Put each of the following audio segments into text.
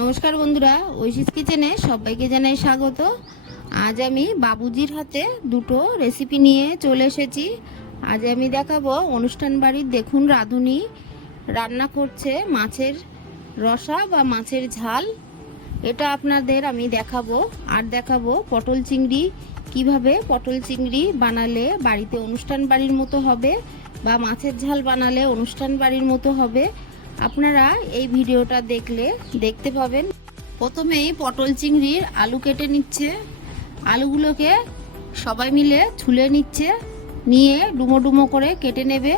নমস্কার বন্ধুরা, ঐশিস কিচেনে সবাইকে জানাই স্বাগত। আজ আমি বাবুজির হাতে দুটো রেসিপি নিয়ে চলে এসেছি। আজ আমি দেখাবো অনুষ্ঠান বাড়ির দেখুন রাঁধুনি, রান্না করছে মাছের রসা বা মাছের ঝাল। এটা আপনাদের আমি দেখাবো, আর দেখাবো পটল চিংড়ি, কীভাবে পটল চিংড়ি বানালে বাড়িতে অনুষ্ঠান বাড়ির মতো হবে বা মাছের ঝাল বানালে অনুষ্ঠান বাড়ির মতো হবে। আপনারা এই ভিডিওটা দেখলে দেখতে পাবেন। প্রথমেই পটল চিংড়ির আলু কেটে নিচ্ছে। আলুগুলোকে সবাই মিলে ছুলে নিচ্ছে। নিয়ে ডুমো ডুমো করে কেটে নেবে।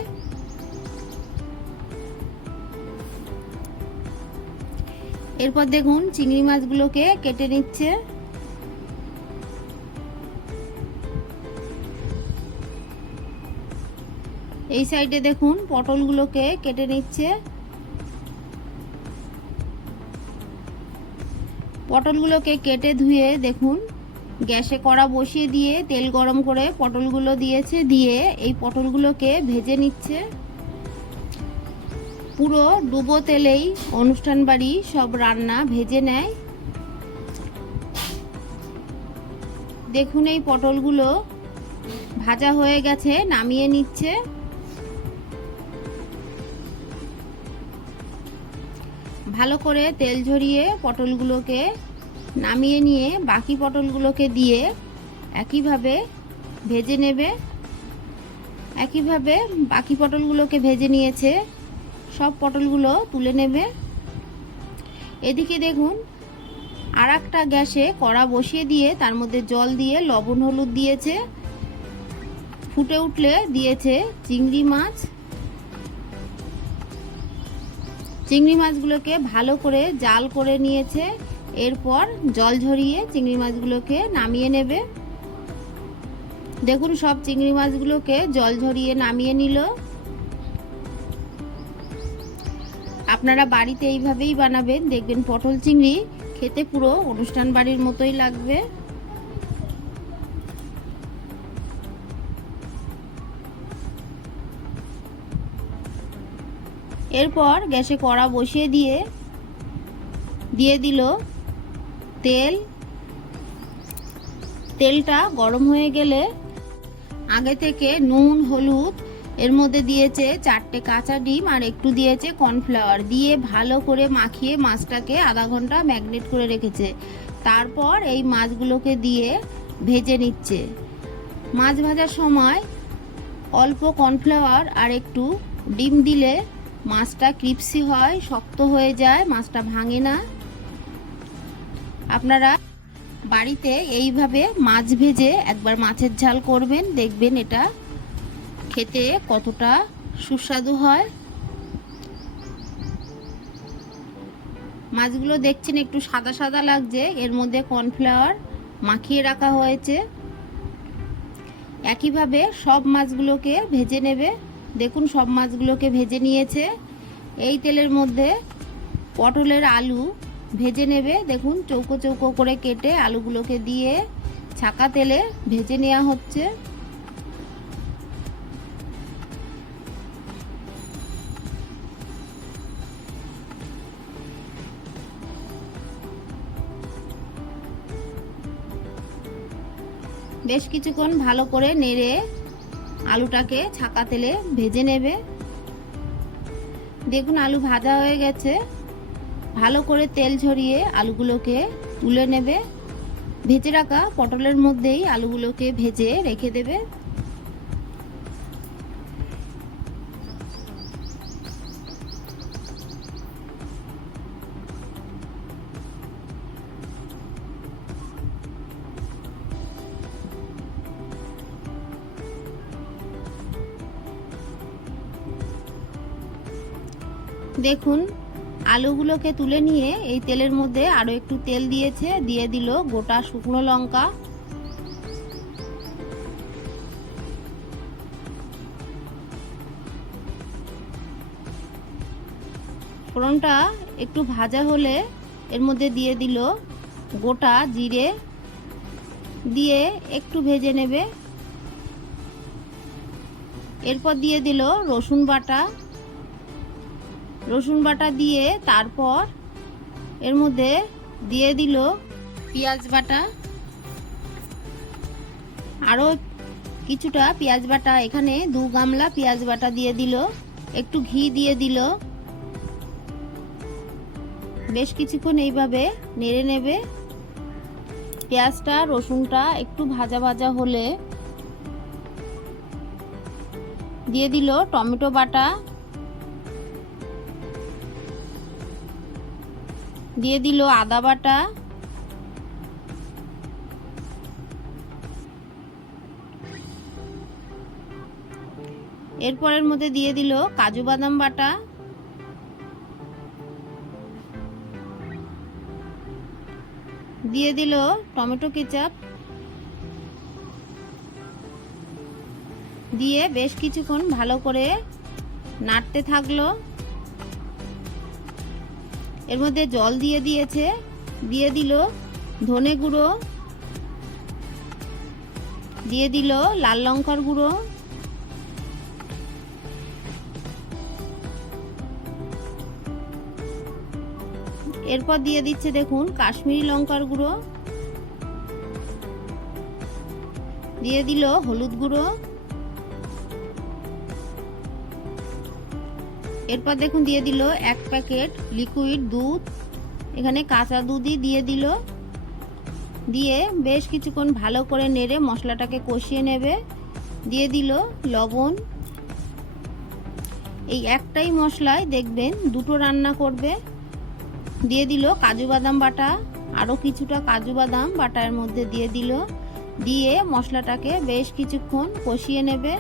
এরপর দেখুন চিংড়ি মাছগুলোকে কেটে নিচ্ছে। এই সাইডে দেখুন পটলগুলোকে কেটে নিচ্ছে। পটলগুলোকে কেটে ধুয়ে দেখুন, গ্যাসে কড়া বসিয়ে দিয়ে তেল গরম করে পটলগুলো দিয়েছে, দিয়ে এই পটলগুলোকে ভেজে নিচ্ছে। পুরো ডুবো তেলেই অনুষ্ঠান বাড়ি সব রান্না ভেজে নেয়। দেখুন এই পটলগুলো ভাজা হয়ে গেছে, নামিয়ে নিচ্ছে। ভালো করে তেল ঝরিয়ে পটলগুলোকে নামিয়ে নিয়ে বাকি পটলগুলোকে দিয়ে একইভাবে ভেজে নেবে। একইভাবে বাকি পটলগুলোকে ভেজে নিয়েছে। সব পটলগুলো তুলে নেবে। এদিকে দেখুন আর একটা গ্যাসে কড়া বসিয়ে দিয়ে তার মধ্যে জল দিয়ে লবণ হলুদ দিয়েছে। ফুটে উঠলে দিয়েছে চিংড়ি মাছ। চিংড়ি মাছগুলোকে ভালো করে জাল করে নিয়েছে। এরপর জল ঝরিয়ে চিংড়ি মাছগুলোকে নামিয়ে নেবে। দেখুন, সব চিংড়ি মাছগুলোকে জল ঝরিয়ে নামিয়ে নিল। আপনারা বাড়িতে এইভাবেই বানাবেন। দেখবেন পটল চিংড়ি খেতে পুরো অনুষ্ঠান বাড়ির মতোই লাগবে। এরপর গ্যাসে কড়া বসিয়ে দিয়ে দিয়ে দিল তেল, তেলটা গরম হয়ে গেলে আগে থেকে নুন, হলুদ, এর মধ্যে দিয়েছে চারটে কাঁচা ডিম আর একটু দিয়েছে কর্নফ্লাওয়ার। দিয়ে ভালো করে মাখিয়ে মাছটাকে আধা ঘণ্টা ম্যাগনেট করে রেখেছে। তারপর এই মাছগুলোকে দিয়ে ভেজে নিচ্ছে। মাছ ভাজার সময় অল্প কর্নফ্লাওয়ার আর একটু ডিম দিলে মাছটা ক্রিপসি হয়, শক্ত হয়ে যায়, মাছটা ভাঙে না। আপনারা বাড়িতে এইভাবে মাছ ভেজে একবার মাছের ঝাল করবেন, দেখবেন এটা খেতে কতটা সুস্বাদু হয়। মাছগুলো দেখছেন একটু সাদা সাদা লাগছে, এর মধ্যে কর্নফ্লাওয়ার মাখিয়ে রাখা হয়েছে। একইভাবে সব মাছগুলোকে ভেজে নেবে। দেখুন, সব মাছগুলোকে ভেজে নিয়েছে। এই তেলের মধ্যে পটলের আলু ভেজে নেবে। দেখুন, চৌকো চৌকো করে কেটে আলুগুলোকে দিয়ে ছাকা তেলে ভেজে নেওয়া হচ্ছে। বেশ কিছুক্ষণ ভালো করে নেড়ে আলুটাকে ছাকা তেলে ভেজে নেবে। দেখুন, আলু ভাজা হয়ে গেছে। ভালো করে তেল ঝরিয়ে আলুগুলোকে তুলে নেবে। ভেজে রাখা পটলের মধ্যেই আলুগুলোকে ভেজে রেখে দেবে। দেখুন আলুগুলোকে তুলে নিয়ে এই তেলের মধ্যে আরও একটু তেল দিয়েছে, দিয়ে দিল গোটা শুকনো লঙ্কা। ফোড়নটা একটু ভাজা হলে এর মধ্যে দিয়ে দিল গোটা জিরে, দিয়ে একটু ভেজে নেবে। এরপর দিয়ে দিল রসুন বাটা। রসুন বাটা দিয়ে তারপর এর মধ্যে দিয়ে দিল পেঁয়াজ বাটা। আরও কিছুটা পেঁয়াজ বাটা। এখানে দু গামলা পেঁয়াজ বাটা দিয়ে দিল। একটু ঘি দিয়ে দিল। বেশ কিছুক্ষণ এইভাবে নেড়ে নেবে। পেঁয়াজটা, রসুনটা একটু ভাজা ভাজা হলে দিয়ে দিল টমেটো বাটা। দিয়ে দিল আদা বাটা। এরপরের মধ্যে দিয়ে দিল কাজু বাদাম বাটা। দিয়ে দিল টমেটো কেচাপ। দিয়ে বেশ কিছুক্ষণ ভালো করে নাড়তে থাকল। এর মধ্যে জল দিয়ে দিয়েছে, দিয়ে দিল ধনে গুঁড়ো, দিয়ে দিল লাল লঙ্কার গুঁড়ো। এরপর দিয়ে দিচ্ছে দেখুন কাশ্মীরি লঙ্কার গুঁড়ো। দিয়ে দিল হলুদ গুঁড়ো। এরপর দেখুন দিয়ে দিল এক প্যাকেট লিকুইড দুধ। এখানে কাঁচা দুধই দিয়ে দিল। দিয়ে বেশ কিছুক্ষণ ভালো করে নেড়ে মশলাটাকে কষিয়ে নেবে। দিয়ে দিল লবণ। এই একটাই মশলায় দেখবেন দুটো রান্না করবে। দিয়ে দিল কাজু বাদাম বাটা আরও কিছুটা কাজু বাদাম বাটার মধ্যে দিয়ে দিল। দিয়ে মশলাটাকে বেশ কিছুক্ষণ কষিয়ে নেবে।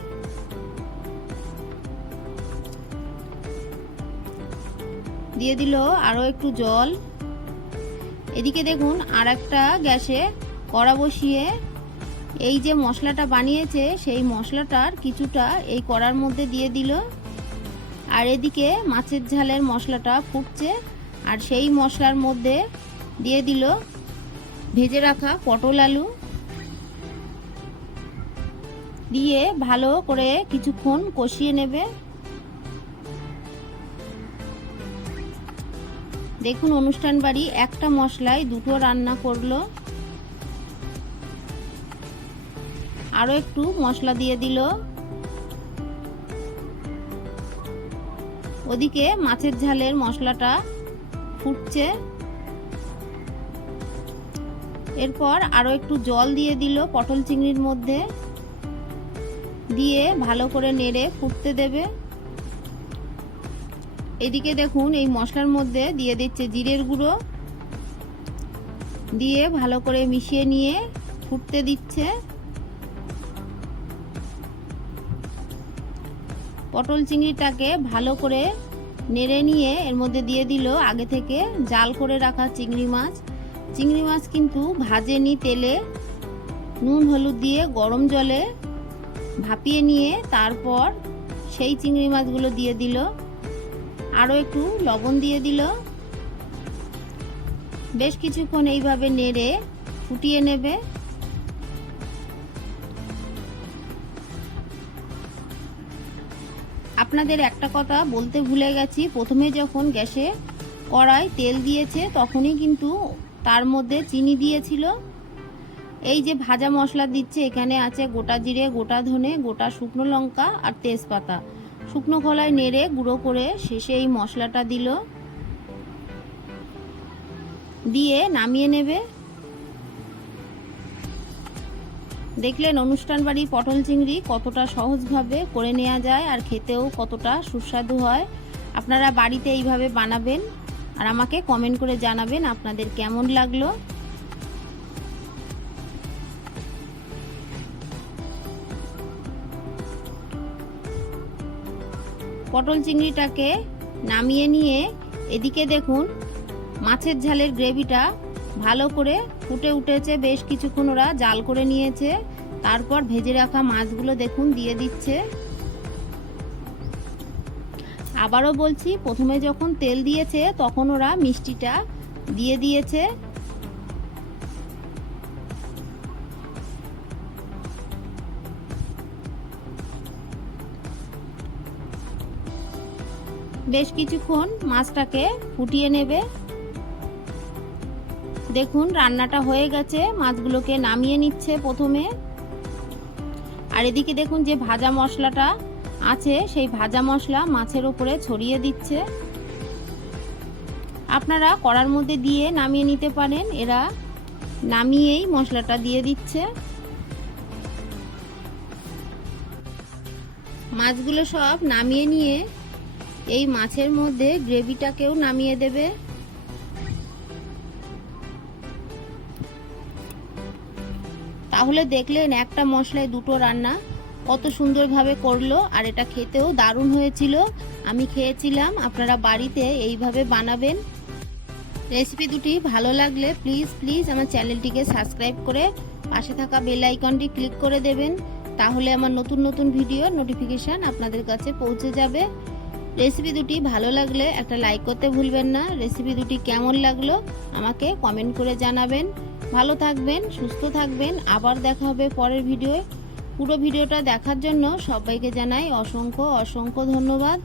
দিয়ে দিল আরও একটু জল। এদিকে দেখুন আর একটা গ্যাসে কড়া বসিয়ে এই যে মশলাটা বানিয়েছে, সেই মশলাটার কিছুটা এই কড়ার মধ্যে দিয়ে দিল। আর এদিকে মাছের ঝালের মশলাটা ফুটছে আর সেই মশলার মধ্যে দিয়ে দিল ভেজে রাখা পটল আলু। দিয়ে ভালো করে কিছুক্ষণ কষিয়ে নেবে। দেখুন, অনুষ্ঠান বাড়ি, একটা মশলায় দুটো রান্না করল। আরও একটু মশলা দিয়ে দিল। ওদিকে মাছের ঝালের মশলাটা ফুটছে। এরপর আরও একটু জল দিয়ে দিল পটল চিংড়ির মধ্যে। দিয়ে ভালো করে নেড়ে ফুটতে দেবে। এদিকে দেখুন, এই মশলার মধ্যে দিয়ে দিচ্ছে জিরের গুঁড়ো। দিয়ে ভালো করে মিশিয়ে নিয়ে ফুটতে দিচ্ছে। পটল চিংড়িটাকে ভালো করে নেড়ে নিয়ে এর মধ্যে দিয়ে দিল আগে থেকে জাল করে রাখা চিংড়ি মাছ। চিংড়ি মাছ কিন্তু ভাজেনি তেলে। নুন, হলুদ দিয়ে গরম জলে ভাপিয়ে নিয়ে তারপর সেই চিংড়ি মাছগুলো দিয়ে দিল। আরও একটু লবণ দিয়ে দিল। বেশ কিছুক্ষণ এইভাবে নেড়ে ফুটিয়ে নেবে। আপনাদের একটা কথা বলতে ভুলে গেছি, প্রথমে যখন গ্যাসে কড়াই তেল দিয়েছে তখনই কিন্তু তার মধ্যে চিনি দিয়েছিল। এই যে ভাজা মশলা দিচ্ছে, এখানে আছে গোটা জিরে, গোটা ধনে, গোটা শুকনো লঙ্কা আর তেজপাতা। শুকনো খোলায় নেড়ে গুঁড়ো করে শেষে এই মশলাটা দিল। দিয়ে নামিয়ে নেবে। দেখলেন অনুষ্ঠান বাড়ি পটল চিংড়ি কতটা সহজভাবে করে নেওয়া যায় আর খেতেও কতটা সুস্বাদু হয়। আপনারা বাড়িতে এইভাবে বানাবেন আর আমাকে কমেন্ট করে জানাবেন আপনাদের কেমন লাগল। পটল চিংড়িটাকে নামিয়ে নিয়ে এদিকে দেখুন, মাছের ঝালের গ্রেভিটা ভালো করে ফুটে উঠেছে, বেশ কিছুক্ষণ ওরা জাল করে নিয়েছে। তারপর ভেজে রাখা মাছগুলো দেখুন, দিয়ে দিচ্ছে। আবারও বলছি, প্রথমে যখন তেল দিয়েছে, তখন ওরা মিষ্টিটা দিয়ে দিয়েছে। বেশ কিছুক্ষণ মাছটাকে ফুটিয়ে নেবে। দেখুন, রান্নাটা হয়ে গেছে। মাছগুলোকে নামিয়ে নিচ্ছে প্রথমে। আর এদিকে দেখুন যে ভাজা মশলাটা আছে, সেই ভাজা মশলা মাছের ওপরে ছড়িয়ে দিচ্ছে। আপনারা কড়ার মধ্যে দিয়ে নামিয়ে নিতে পারেন। এরা নামিয়েই মশলাটা দিয়ে দিচ্ছে। মাছগুলো সব নামিয়ে নিয়ে এই মাছের মধ্যে গ্রেভিটাকেও নামিয়ে দেবে। তাহলে দেখলেন একটা মশলায় দুটো রান্না, কত সুন্দরভাবে করল, আর এটা খেতেও দারুণ হয়েছিল। আমি খেয়েছিলাম, আপনারা বাড়িতে এইভাবে বানাবেন। রেসিপি দুটি ভালো লাগলে প্লিজ প্লিজ আমার চ্যানেলটিকে সাবস্ক্রাইব করে পাশে থাকা বেল আইকনটি ক্লিক করে দেবেন। তাহলে আমার নতুন নতুন ভিডিও নোটিফিকেশান আপনাদের কাছে পৌঁছে যাবে। রেসিপি দুটি ভালো লাগলে একটা লাইক করতে ভুলবেন না। রেসিপি দুটি কেমন লাগল আমাকে কমেন্ট করে জানাবেন। ভালো থাকবেন, সুস্থ থাকবেন। আবার দেখা হবে পরের ভিডিওয় পুরো ভিডিওটা দেখার জন্য সবাইকে জানাই অসংখ্য অসংখ্য ধন্যবাদ।